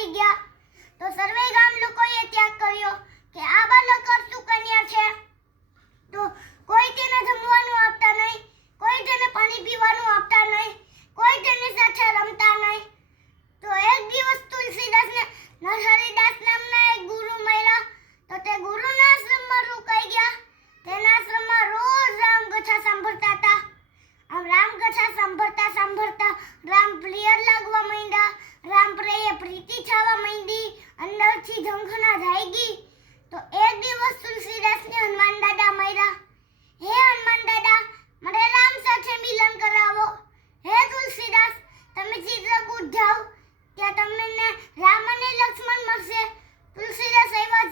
അറിയിക്കുക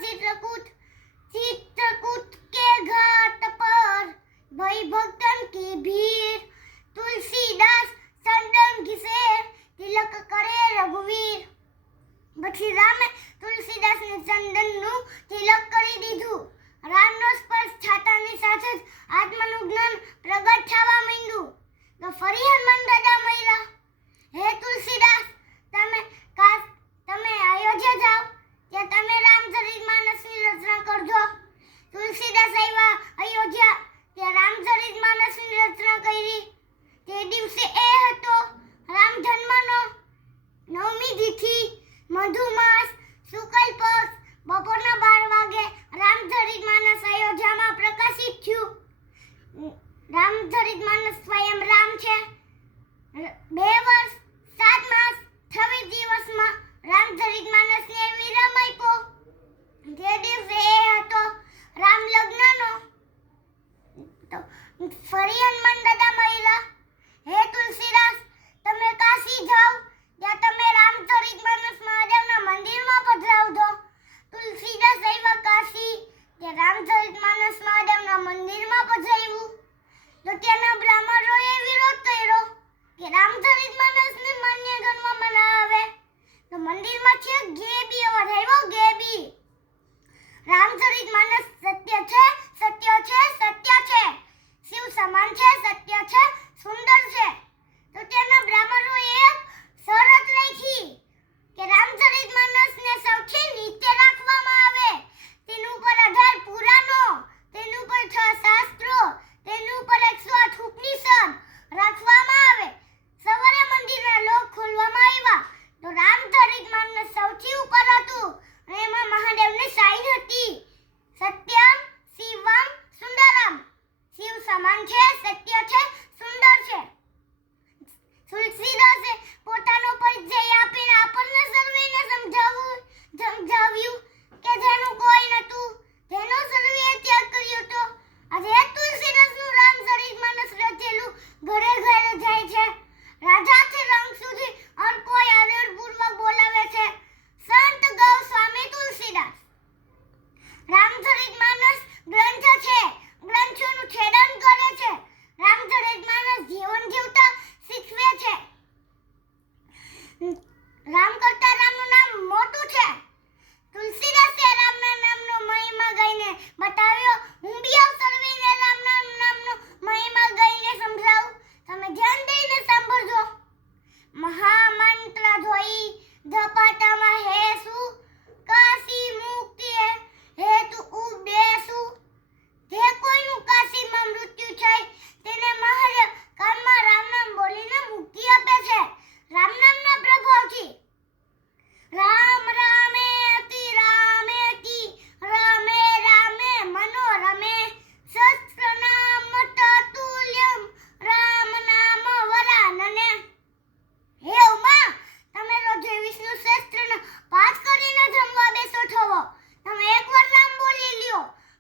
ચિત્રકૂટ ચિત્રકૂટ કે ઘાટ પર ભય ભક્તન કી ભીડ તુલસીદાસ સંડમ ઘિસે તિલક કરે રઘુવીર પછી રામે તુલસીદાસને ચંદનનું તિલક કરી દીધું રામનો સ્પર્શ છાતાની સાથે જ આત્માનું જ્ઞાન પ્રગટ થવા માંડ્યું તો ફરી હનુમાન દાદા મૈરા હે તુલસીદાસ ફરી હનુમાન દાદા મળ્યા. હે તુલસીદાસ તમે કાશી જાઓ ત્યાં તમે રામચરિતમાનસ મહાદેવના મંદિરમાં પધરાવજો. તુલસીદાસ આવ્યા કાશી કે ત્યાં રામચરિતમાનસ મહાદેવ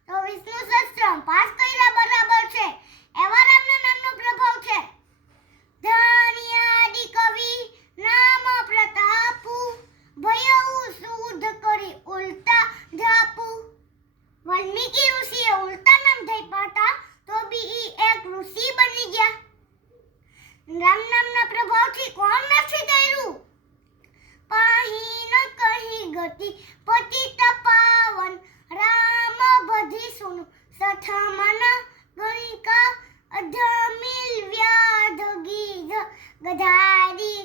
તો વિષ્ણુ સહસ્ત્રમ પાંચ કર્યા બરાબર છે. એવા રામના નામનો પ્રભાવ છે. ધાનિયાડી કવિ નામ પ્રતાપુ, ભયઉ સુધ કરી ઉલટા ધાપુ. વાલ્મીકી ઋષિએ ઉલટા નામ થઈ પાતા તો બી ઈ એક ઋષિ બની ગયા. રામ નામના પ્રભાવથી કોણ નથી થયું પાહી ન કહી ગતિ સઠમન ગણિકા અધમિલ વ્યાધ ગીધ ગધારી